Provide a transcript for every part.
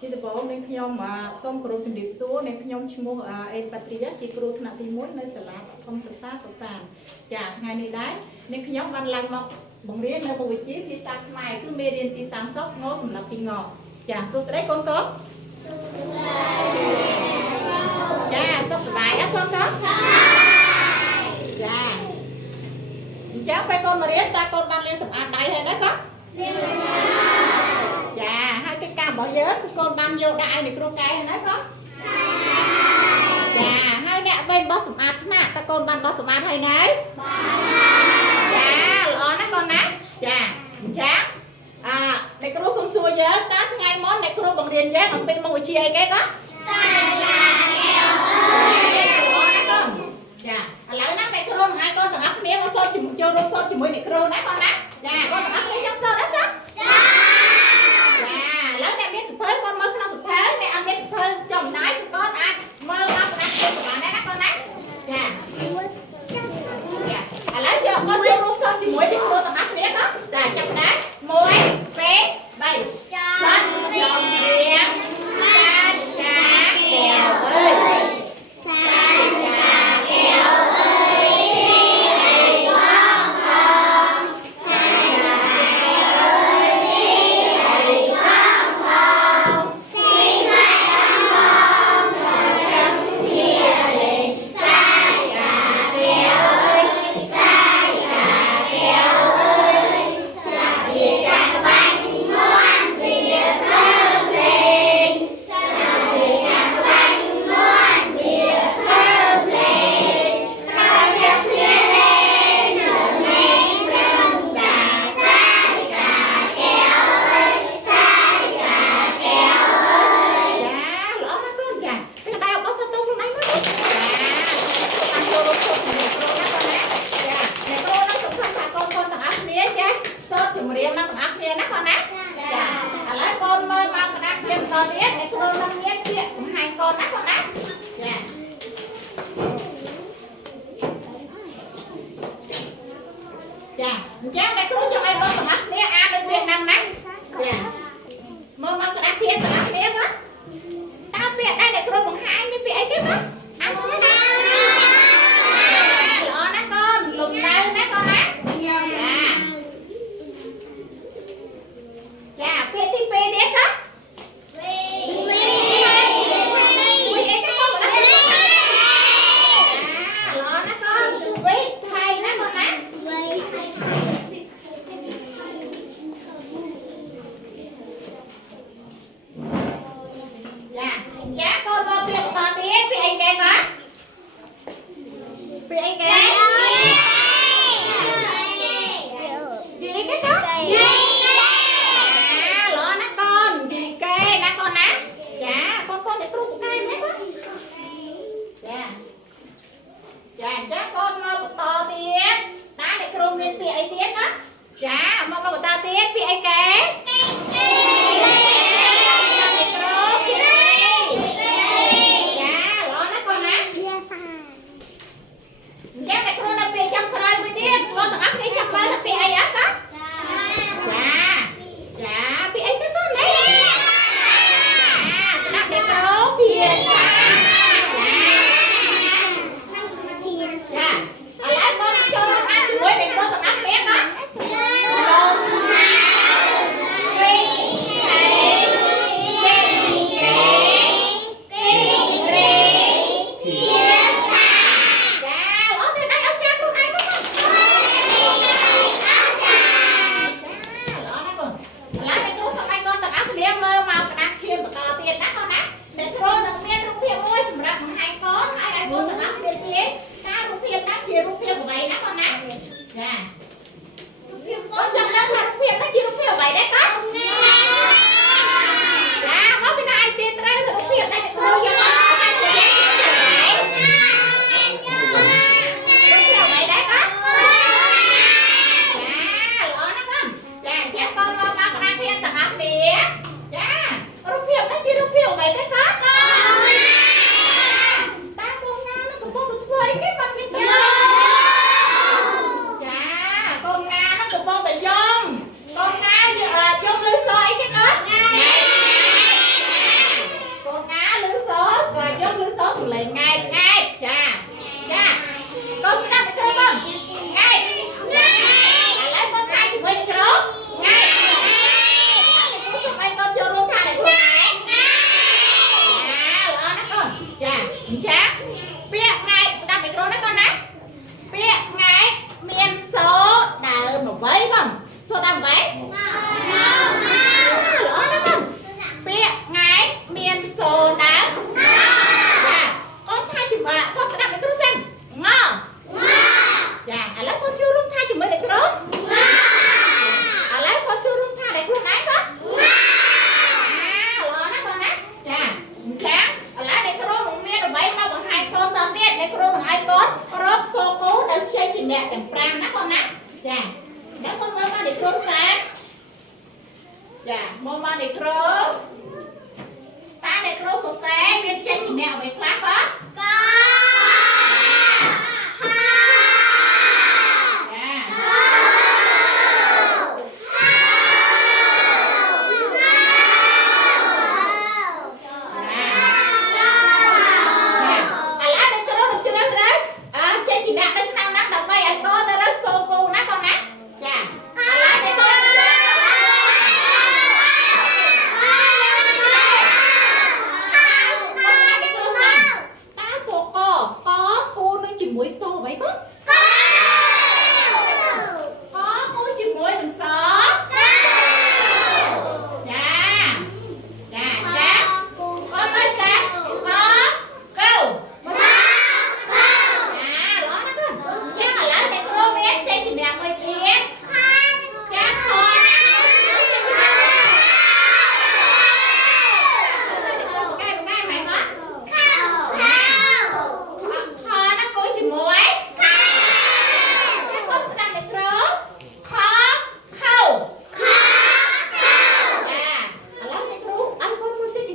ជាដំបូងនឹងខ្ញុំសូមគោរពជំរាបសួរអ្នកខ្ញុំឈ្មោះអេប៉ាត្រីជាគ្រូថ្នាក់ទី1នៅសាលាបឋមសិក្សាសុខសាន្តចាថ្ងៃនេះដែរអ្នកខ្ញុំបានឡើងមកបង្រៀននៅមុខវិជ្ជាភាសាខ្មែរគឺមេរៀនទី30ងសម្រាប់ពីងចាសួស្តីកូនកូនចាសុខសប្បាយអត់កូនកូនចាអញ្ចឹងពេលកូនមករៀនតើកូនបានរៀនសម្អាតដៃហើយណាកូនចាហើយកិច្ចការរបស់យើងគឺកូនបានយកដាក់ឲ្យអ្នកគ្រូកែហើយណាកូនចាហើយអ្នកវិញបោះសម្អាតថ្នាក់តើកូនបានបោះសម្អាតហើយណាចាល្អណាស់កូនណាចាអញ្ចឹងអ្នកគ្រូសុំសួរយើងតើថ្ងៃមុនអ្នកគ្រូបង្រៀនយើងអំពីមុខវិជ្ជាអីគេកូនចាឥឡូវណាអ្នកគ្រូនឹងឲ្យកូនទាំងអស់គ្នាមកសូត្រចូលរួមសូត្រជាមួយអ្នកគ្រូណាកូនណាចាកូនទាំងអស់គ្នាចង់សូត្រអត់ចាឥឡូវអ្នកមានសភើកូនមើលក្នុងសភើអ្នកអត់មានសភើចំណាយកូនអាចមើលមកក្តារផ្ទៃប្រហែលណាកូនណាចាឥឡូវយកកូនចូលរួមសូត្រជាមួយអ្នកគ្រូទាំងអស់គ្នាកូនចាចាប់ផ្ដើម1 2 3បាទចំរៀងសាចាកែវអើយ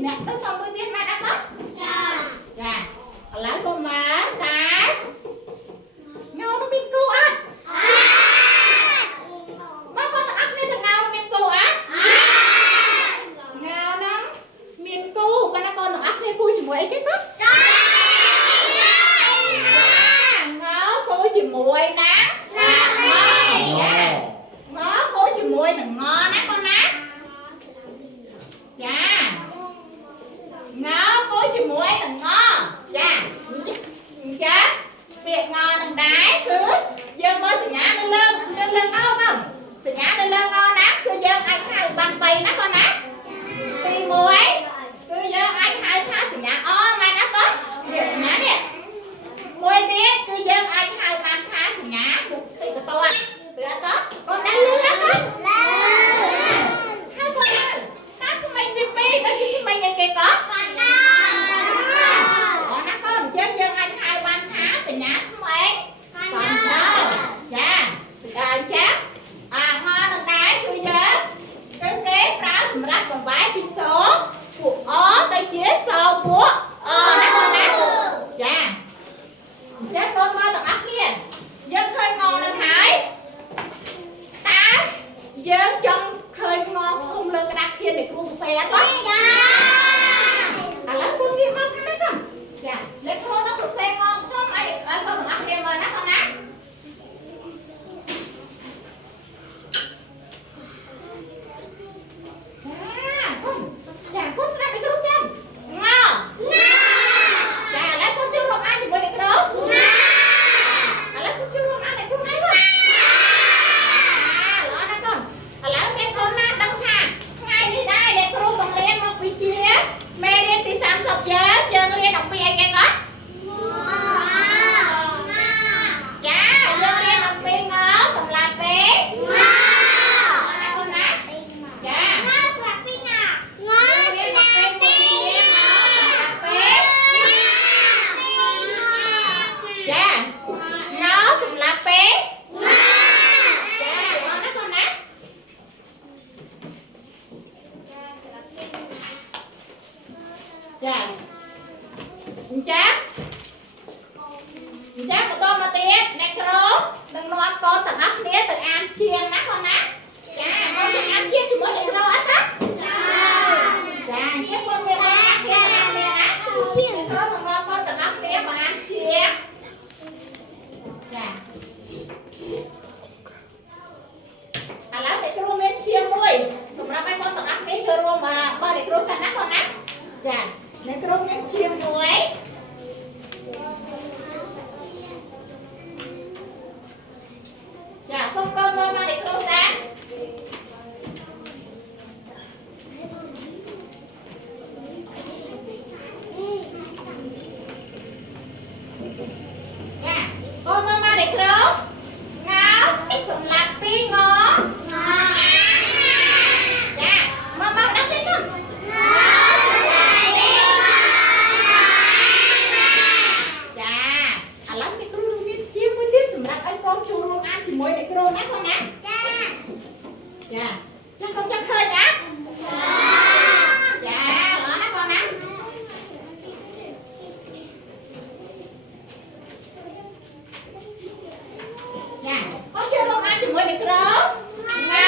អ្នកទៅសុំមួយទៀតបានអត់ទេចាឥឡូវកុំមកតាងៅនោះមានគូអត់មកគាត់ទាំងអស់គ្នាទាំងងៅមានគូអត់ងៅហ្នឹងមានគូប៉ុន្តែគាត់ទាំងអស់គ្នាគូជាមួយអីគេគាត់ងៅគូជាមួយណាងៅគូជាមួយនឹងងណាកូនណាចាងៅគូជាមួយនឹងងចាចាពាក្យងនឹងដែរគឺយើងមើលសញ្ញានៅលើងងបងសញ្ញានៅលើងណាគឺយើងអាចហៅបាន3ណាកូនណាទី1គឺយើងអាចហៅថាសញ្ញាអមែនណាកូននេះសញ្ញានេះមួយទៀតគឺយើងអាចហៅបានថាសញ្ញាមុខសិកតតឬអត់កូនណាលឺណាកូនហើយកូនតាក្មេងពីពីដល់ជាក្មេងឯគេកូនយើងអាចហៅបានថាសញ្ញាថ្មីកំដៅចាចាអាងនឹងដែរគឺយើងគឺគេប្រើសម្រាប់បង្វែរពីសពួកអទៅជាសពួកអណាកូនណាចាអញ្ចឹងកូនមើលទាំងអស់គ្នាយើងឃើញងនឹងហើយតើយើងចង់ឃើញងធំលើក្តារខៀននៃគ្រូសរសេរអត់ចាឥឡូវគ្រូវាមកខាងនេះកូនចាលេខគ្រូនឹងសរសេรงធំឲ្យកូនទាំងអស់គ្នាមើលណាកូនណាចាកូនស្ដាប់ពីគ្រូសិនមកចាឥឡូវកូនចូលរួមអានជាមួយនឹងគ្រូឥឡូវកូនចូលរួមអានឲ្យគ្រូណាកូនល្អណាស់កូនឥឡូវមានកូនណាដឹងថាថ្ងៃនេះដែរដែលគ្រូបង្រៀនមកវិជ្ជាមេរៀនទី30យើងរៀនអំពីអីគេកូនចាយើងរៀនអំពីងសម្រាប់ពេលកូនណាចាសម្រាប់ពីណារៀនអំពីមុខងារចាសម្រាប់ពេលចាល្អណាស់កូនណាចាអញ្ចឹងបន្តមកទៀតអ្នកគ្រូនឹងនាំកូនទាំងអស់គ្នាទៅអានជាងណាកូនណាចាកូនទៅអានជាងជាមួយអ្នកគ្រូអត់ទេចាអញ្ចឹងកូនមានអានជាងណាអ្នកគ្រូនឹងនាំកូនទាំងអស់គ្នាមកអានជាងចាឥឡូវអ្នកគ្រូមានជាងមួយសម្រាប់ឲ្យកូនទាំងអស់គ្នាចូលរួមបើអ្នកគ្រូសិនណាកូនណាចាអ្នកគ្រូមានជាងមួយចាសូមកូនមើលមកអ្នកគ្រូសិនចាកូនមើលមកអ្នកគ្រូងៅសម្រាប់ពីងចាមកដល់ទៀតកូនចាឥឡូវអ្នកគ្រូមានជាមួយទៀតសម្រាប់ឲ្យកូនចូលរួមអានជាមួយអ្នកគ្រូណាកូនណាចាកូនចង់ឃើញអត់ចាល្អណាស់កូនណាចាកូនចូលរួមអានជាមួយអ្នកគ្រូងៅ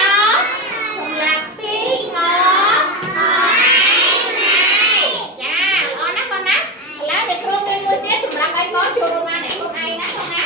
សម្រាប់ពីងចាល្អណាស់កូនណាឥឡូវអ្នកគ្រូមានមួយទៀតសម្រាប់ឲ្យកូនចូលរួមអានអ្នកគ្រូឯងណាកូនណា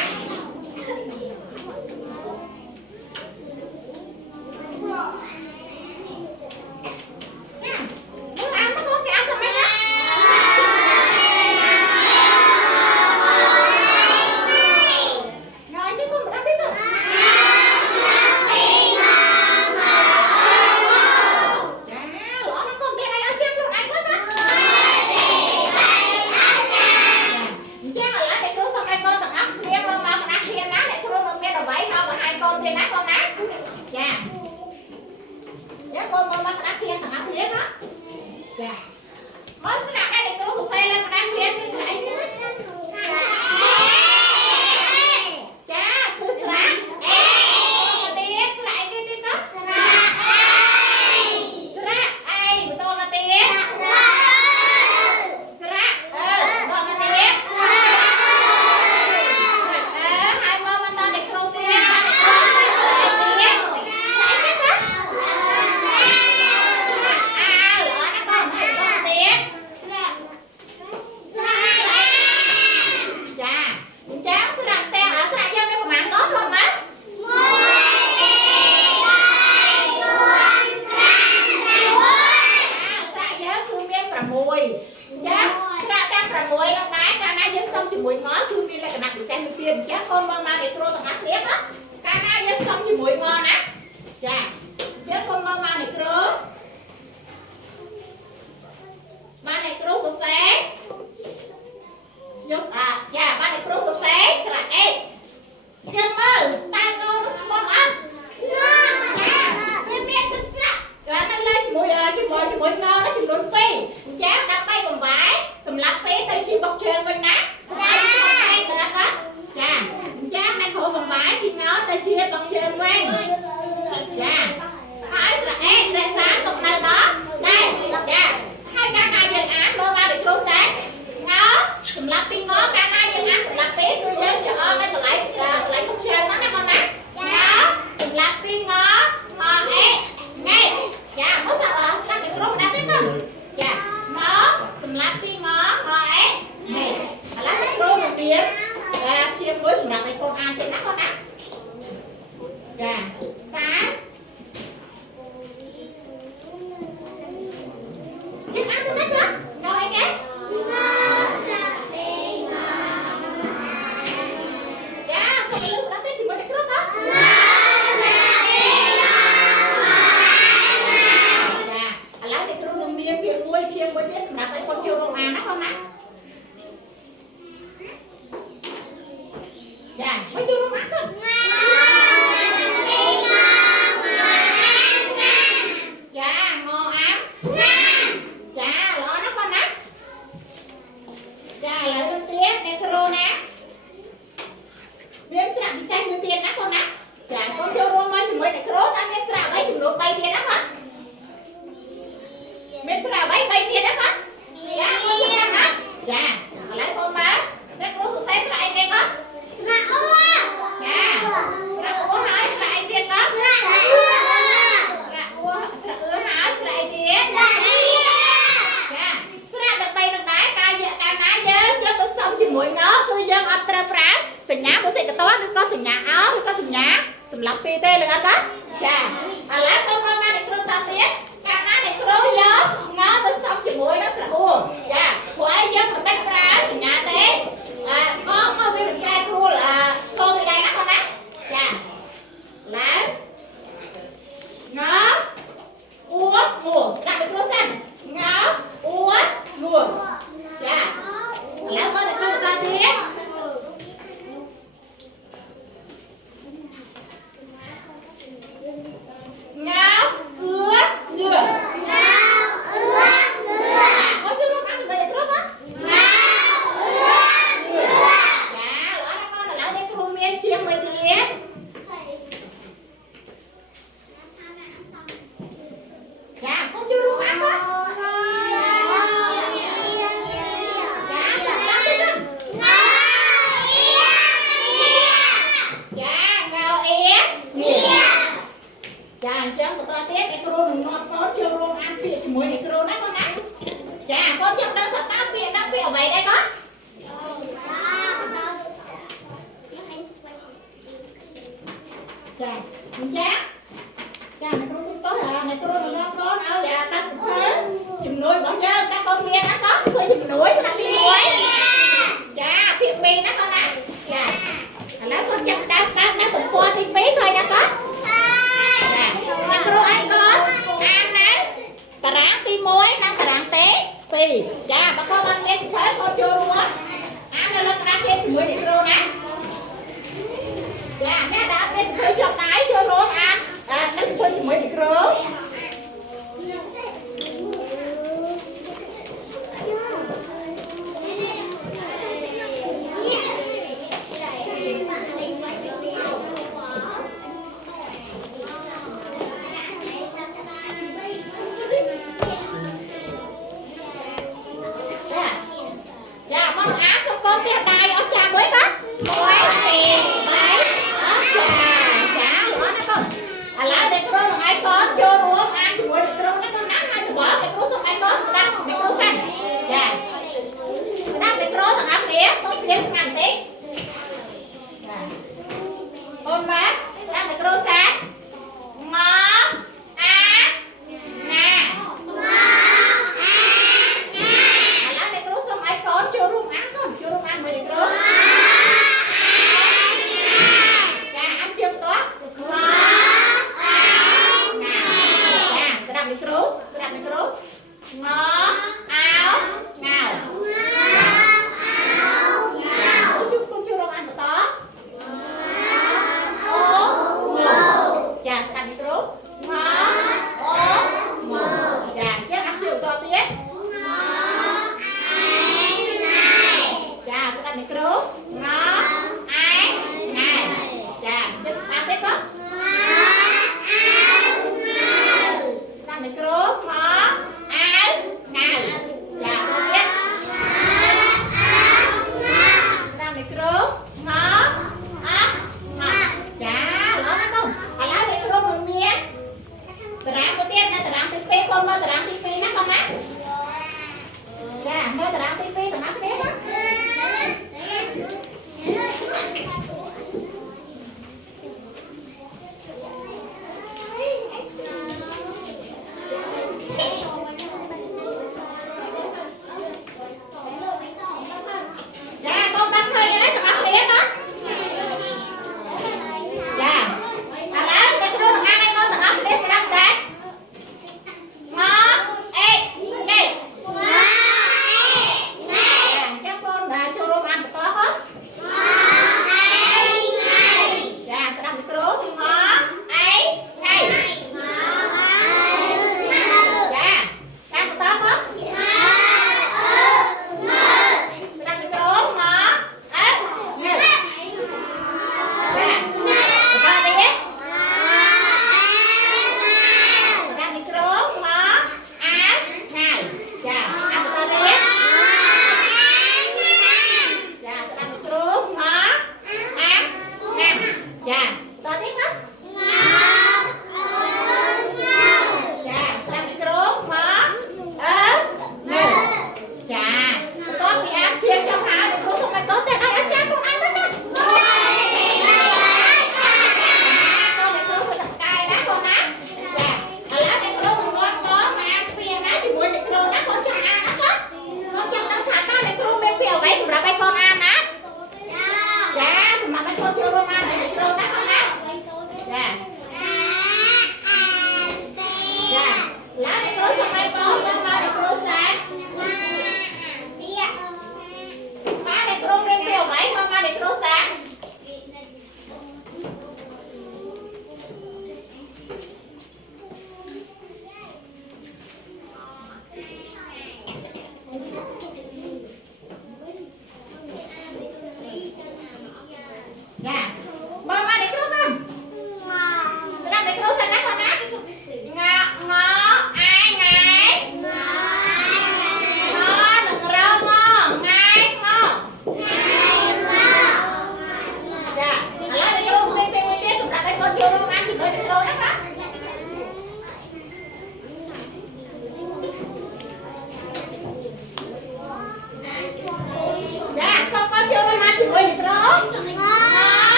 ចាស្រាក់ទាំង6ដល់ដែរកាលណាយើងសុំជាមួយងគឺមានលក្ខណៈពិសេសមួយទៀតចាកូនមើលមកអ្នកគ្រូទាំងអស់គ្នាកាលណាយើងសុំជាមួយងណាចាយើងកូនមើលមកអ្នកគ្រូបានអ្នកគ្រូសរសេរយកចាបានអ្នកគ្រូសរសេរស្រៈអេយើងមើលតើងនោះធ្ងន់អត់វាមានទឹកស្រាក់គាត់ទៅលើជាមួយងនោះចំនួន2ចាដើម្បីបំបែសម្រាប់ពេលទៅជីបុកជើងវិញណាចាចាអ្នកគ្រូបំបែពីងទៅជីបុកជើងវិញចាហើយស្រៈអេរក្សាទុកនៅដល់ដែរចាហើយកាលណាយើងអានមើលមកដូចគ្រូសាសម្រាប់ពីងកាលណាយើងអានសម្រាប់ពេលគឺយើងจะអត់នៅកន្លែងទុកជើងហ្នឹងណាបងណាសម្រាប់ពីងអេងេចាមើលថាស្ដាប់ពីគ្រូស្ដាប់ទេបងចាមកសម្រាប់ពីងអេងេឥឡូវគ្រូនឹងមានជាមួយសម្រាប់ឲ្យកូនអានទៀតណាកូនណាចាតាយើងអានទៅណាចាងអីគេសម្រាប់ពីទេលឺអត់ចាចាឥឡូវបងប្អូនបានអ្នកគ្រូតទៀតកាលណាអ្នកគ្រូយកងទៅសុំជាមួយនឹងស្រអួរចាព្រោះឯងយើងមិនដឹងប្រើសញ្ញាទេក៏វាមិនកែគ្រូសូមពីដៃណាបងណាចាឡើងងអួងួស្ដាប់អ្នកគ្រូសិនងអួងួចាឥឡូវបងអ្នកគ្រូតទៀតចាបើកូនអត់មានធ្វើកូនចូលរួមអាននៅលើក្តារគេជាមួយអ្នកគ្រូណាចាអ្នកដែលអត់មានធ្វើចប់ដៃចូលរួមអាននឹងធ្វើជាមួយអ្នកគ្រូចូលរួម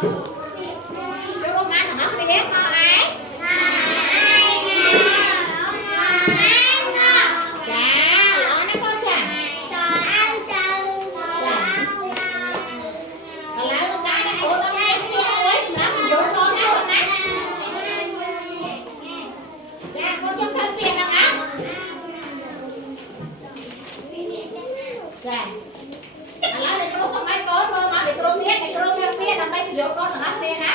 ចូលរួមបានទាំងអស់គ្នាកអែចាល្អណាស់កូនចាឥឡូវលោកតាអ្នកគ្រូដល់ឯងគ្នាអើយសម្រាប់យកកូនណាកូនណាចាកូនយកឃើញពាក្យហ្នឹងអត់ចាឥឡូវអ្នកគ្រូសុំឲ្យកូនមើលមកអ្នកគ្រូមានពាក្យដើម្បីទៅយកកូនទាំងអស់គ្នាណា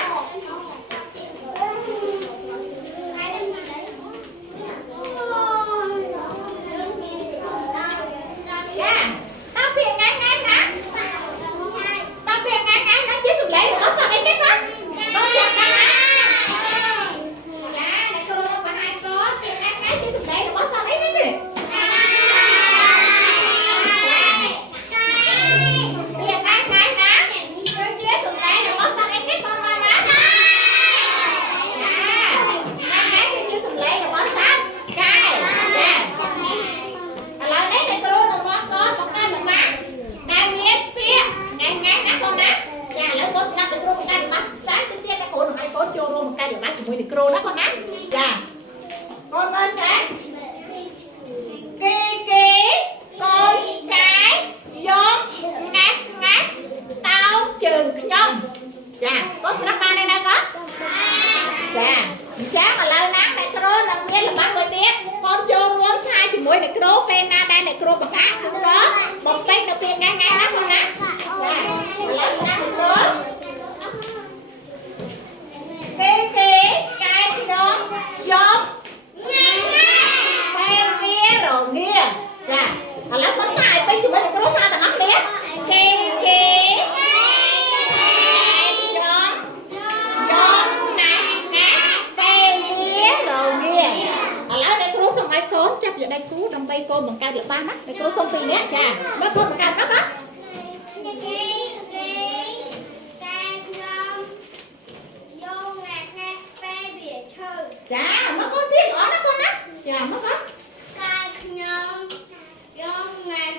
ជាមួយនឹងគ្រូណាកូនណាចាកូនមើលសិនគីកូនឆ្កែយកងាស់តោជើងខ្ញុំចាកូនស្ដាប់បានទេណាកូនចាអញ្ចឹងឥឡូវណាអ្នកគ្រូនឹងមានល្បះមួយទៀតកូនចូលរួមថាជាមួយនឹងគ្រូពេលណាដែលអ្នកគ្រូបង្ហាញគឺក៏បំពេញនៅពេលងាស់ណាកូនណាចាឥឡូវស្ដាប់អ្នកគ្រូគេឆ្កែខ្ញុំយកពេលវារងាចាឥឡូវខ្ញុំថាឲ្យពេញជាមួយនឹងគ្រូថាទាំងអស់គ្នាគេខ្ញុំយកណាពេលវារងាឥឡូវអ្នកគ្រូសូមឲ្យកូនចាប់យកដៃគូដើម្បីកូនបង្កើតល្បះណាអ្នកគ្រូសូមពីរនាក់ចាមើលកូនបង្កើតមកណាចាមកកូនទៀតល្អណាស់កូនណាចាមកកូនកាយខ្ញុំយកងាត់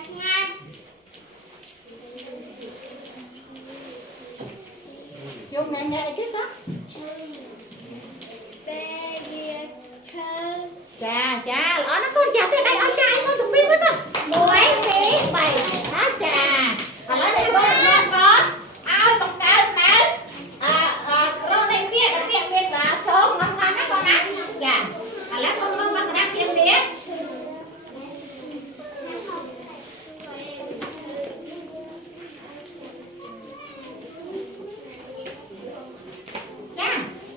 យកងាត់អីគេកូនពេលវាឈើចាល្អណាស់កូនចាទេដៃអត់ចាឲ្យកូនទៅពីមើលកូន1 2 3ណាចាឥឡូវនេះកូនមកកូនឲ្យបង្កើតនៅរកនៃពាក្យមានបាសងងំណាកូនណាចាឥឡូវកូនមើលមកកណ្ដាលទៀតចា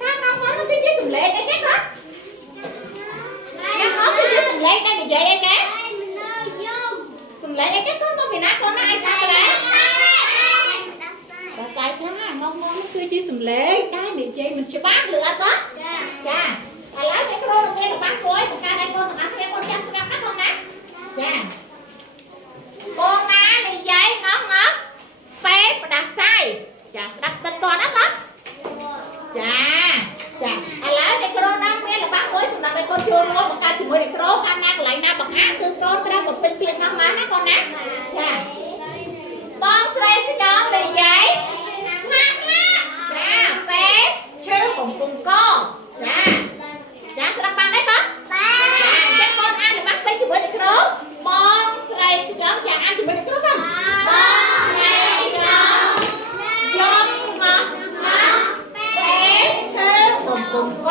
តាមមកកូនទៅជាសម្លេងអីគេកូនតាមមកគឺជាសម្លេងដែលនិយាយអីគេសម្លេងអីគេកូនមកពីណាកូនណាអីថាដែរបើស្អាតចឹងងងគឺជាសម្លេងដែលនិយាយមិនច្បាស់ឬអត់កូនចាឥឡូវអ្នកគ្រូនឹងមានរបស់មួយបង្កើតឲ្យកូនទាំងអស់គ្នាកូនចាំស្ដាប់ណាកូនណាចាកូនណានិយាយងងពេលផ្ដាសាយចាស្ដាប់ទឹកតណាកូនចាឥឡូវអ្នកគ្រូណាមានរបស់មួយសម្រាប់ឲ្យកូនចូលរួមបង្កើតជាមួយអ្នកគ្រូកាលណាកន្លែងណាបង្ហាញគឺកូនត្រូវបំពេញពាក្យហ្នឹងមកណាកូនណាចាបងស្រីខ្ញុំនិយាយចាពេលឈើកំពុងកចាស្ដាប់បានទេកូនចាអញ្ចឹងកូនអានរបស់ពេញជាមួយនឹងគ្រូបងស្រីខ្ញុំចាអានជាមួយនឹងគ្រូកូនបងស្រីខ្ញុំយកមកពេលឈើកំពុងក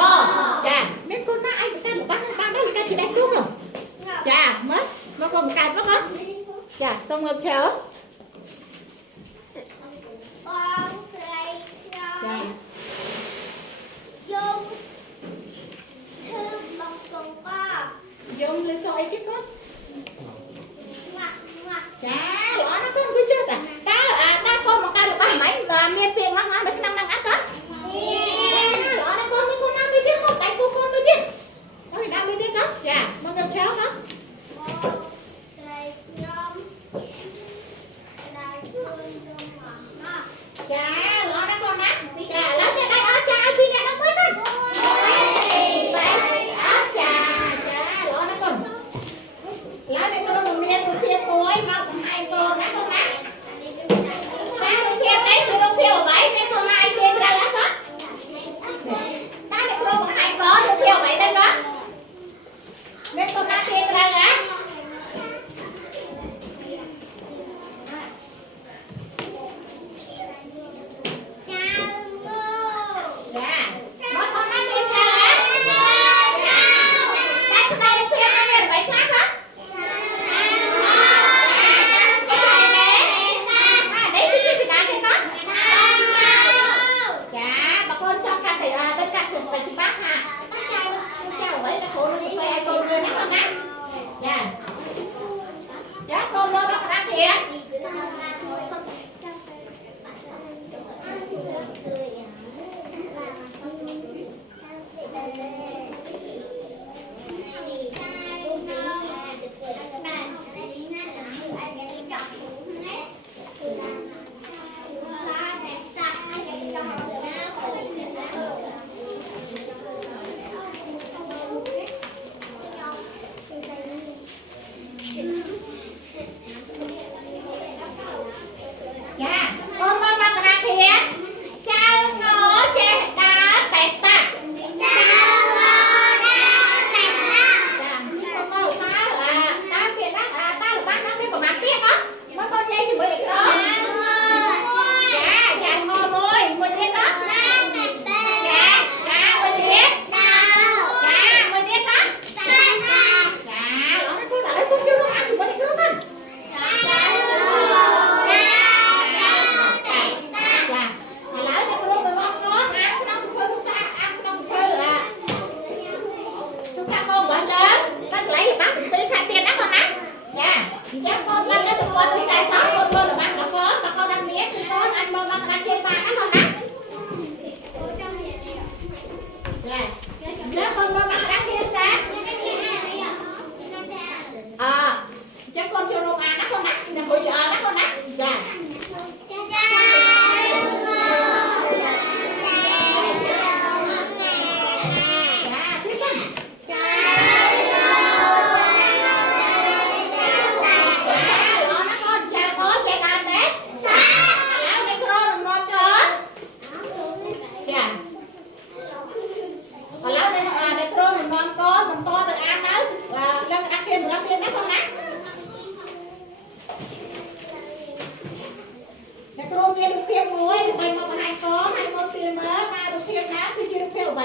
ចាមានកូនណាអាចបង្កើតរបស់នឹងបានដែរបង្កើតជាដៃគ្រូកូនចាមកកូនបង្កើតមកកូនចាសូមងើបឈរបងស្រីខ្ញុំចាយំឈឺបងកងកយំលើសអីគេកូនចាល្អណាស់កូនគួរចេះតាកូនបង្កើតរបស់ម៉េចមានពាក្យមកនៅក្នុងហ្នឹងអត់កូនល្អណាស់កូនមានកូនណាមួយទៀតកូនដៃគូកូនមួយទៀតអូយដាក់មួយទៀតកូនចាមកកុំឆោកូនស្រីខ្ញុំដៃគូយំមកចាល្អណាស់កូនណាចា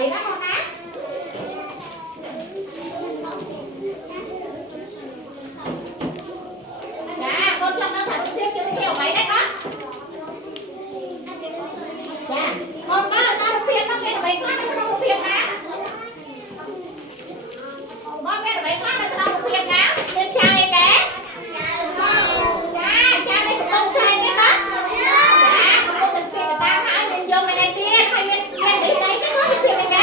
អ្វីណាបងណាចាកូនចង់ដឹងថារូបភាពជារូបភាពអ្វីណាកូនចាកូនមើលថារូបភាពនោះមានអ្វីខ្លះនៅក្នុងរូបភាពណាមកមានអ្វីខ្លះនៅក្នុងរូបភាពណាមានចៅអីគេចាចៅនេះកំពុងថែនេះណាចាកំពុងតែស្ទាបតាមហើយមានយកមកឯទៀតហើយមាននេះដៃទៅរូបភាពអីគ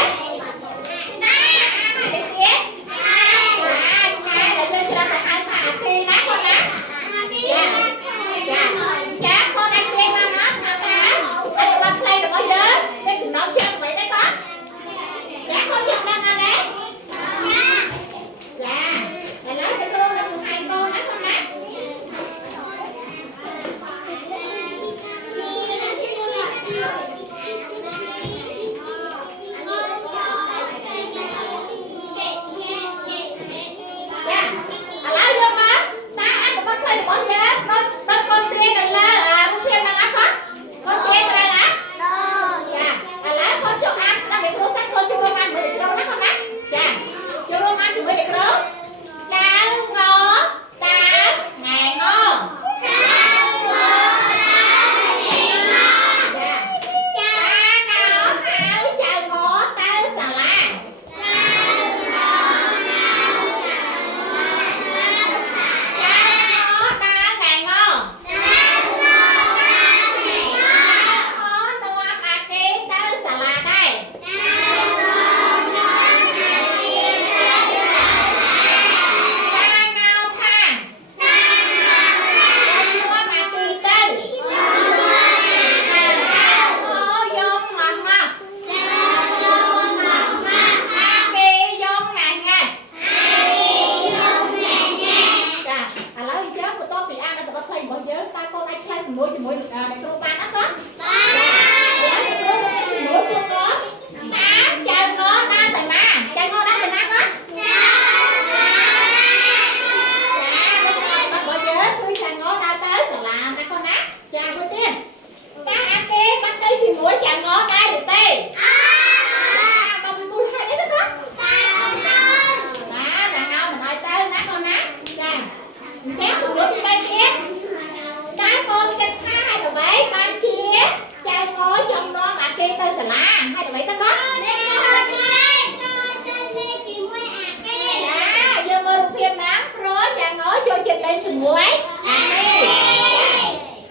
េជាមួយអានេះ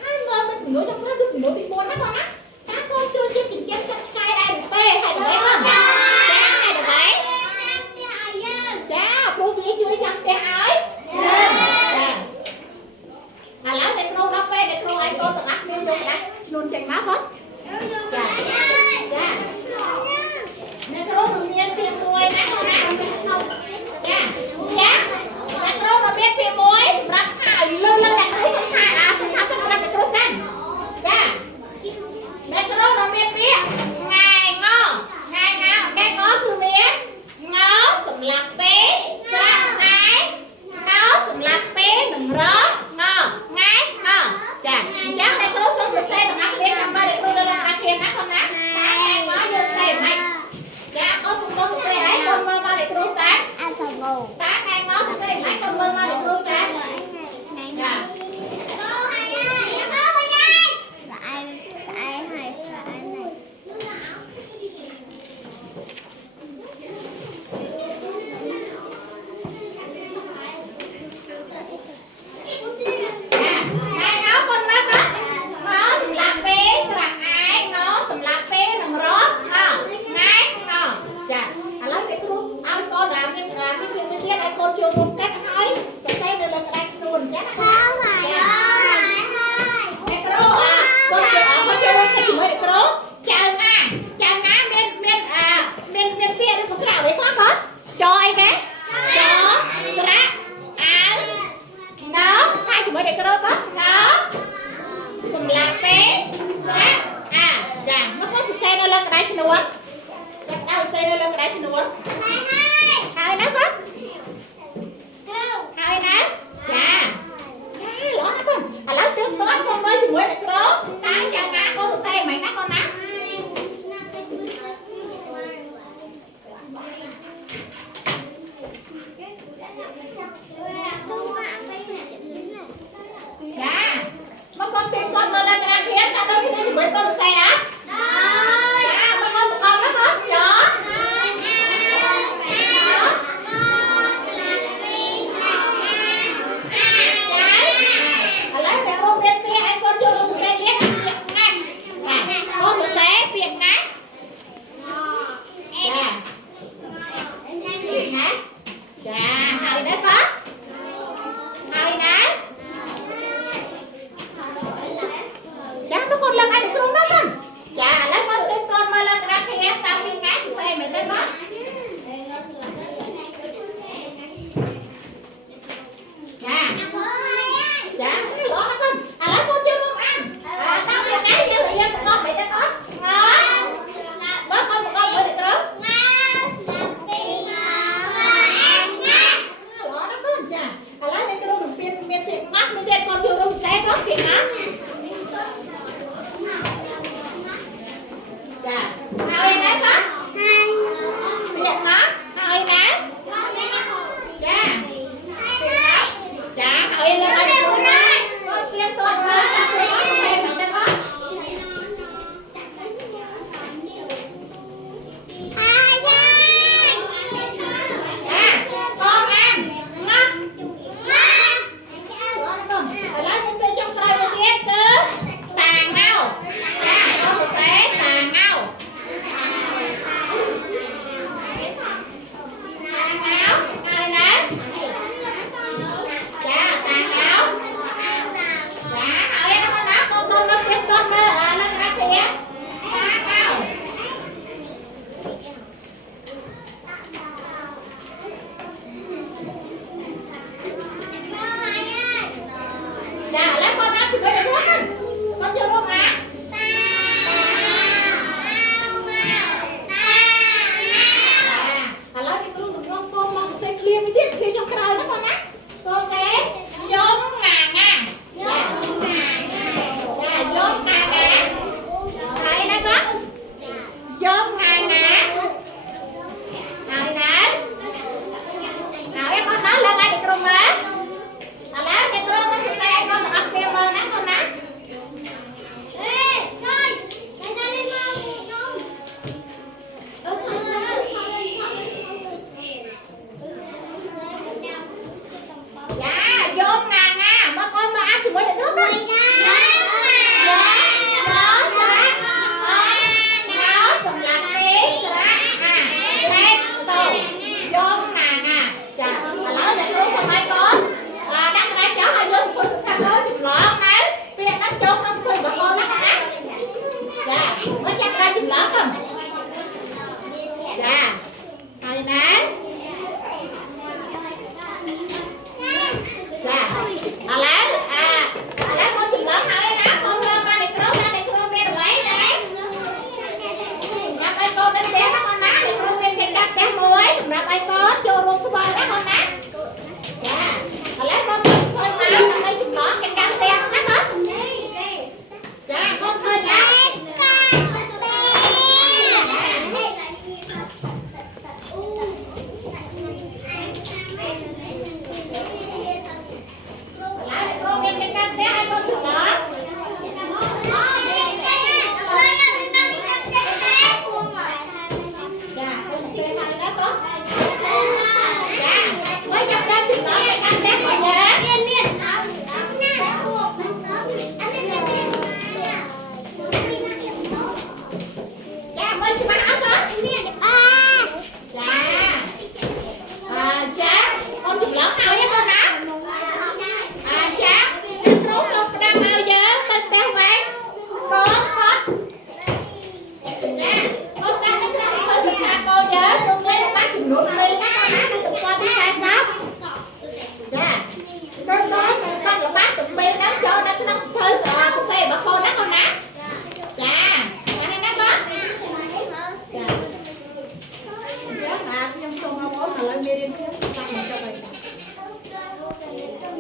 ហើយមើលមិនសំណួរចាំមើលគឺសំណួរទី4ណាកូនណាតើកូនជួយជាចិញ្ចឹមសត្វឆ្កែដែរឬទេហេតុអ្វីកូនចាហេតុអ្វីចាព្រោះវាជួយចាំផ្ទះឲ្យយើងចាឥឡូវអ្នកគ្រូដល់ពេលអ្នកគ្រូឲ្យកូនទាំងអស់គ្នាយកដាក់ឈ្នួនចេញមកកូនចាចាអ្នកគ្រូនឹងមានពាក្យមួយណាកូនណាចាចាអ្នកគ្រូនឹងមានពាក្យមួយសម្រាប់ថាឲ្យលឺនៅអ្នកគ្រូសំខាន់សម្រាប់អ្នកគ្រូសិនចាអ្នកគ្រូនឹងមានពាក្យថ្ងៃងថ្ងៃងថ្ងៃងគឺមានងសម្រាប់ពេលស្រៈឯងសម្រាប់ពេលនឹងរថ្ងៃងចាអញ្ចឹងអ្នកគ្រូសូមសរសេរទាំងអស់គ្នាដើម្បីអ្នកគ្រូលើកឡើងគ្នាណាកូនណាតែថ្ងៃងយើងសរសេរមិនចាកូនសរសេរឲ្យកូនមើលមកអ្នកគ្រូសាស្ត្រអសងតាថ្ងៃងសរសេរឲ្យកូនមើលមកអ្នកគ្រូសាស្ត្រចាកូនជួយរួមកាត់ហើយសរសេរនៅលើក្តារឈ្នួនចាណាអ្នកគ្រូកូនជួយរួមកាត់ជាមួយអ្នកគ្រូចៅណាមានពាក្យឬក៏ស្រៈអ្វីខ្លះកូនចអីគេចស្រៈអៅងហើយជាមួយអ្នកគ្រូកូនងសម្រាប់ពេលស្រៈចាមកកូនសរសេរនៅលើក្តារឈ្នួនចាប់ដល់សរសេរនៅលើក្តារឈ្នួន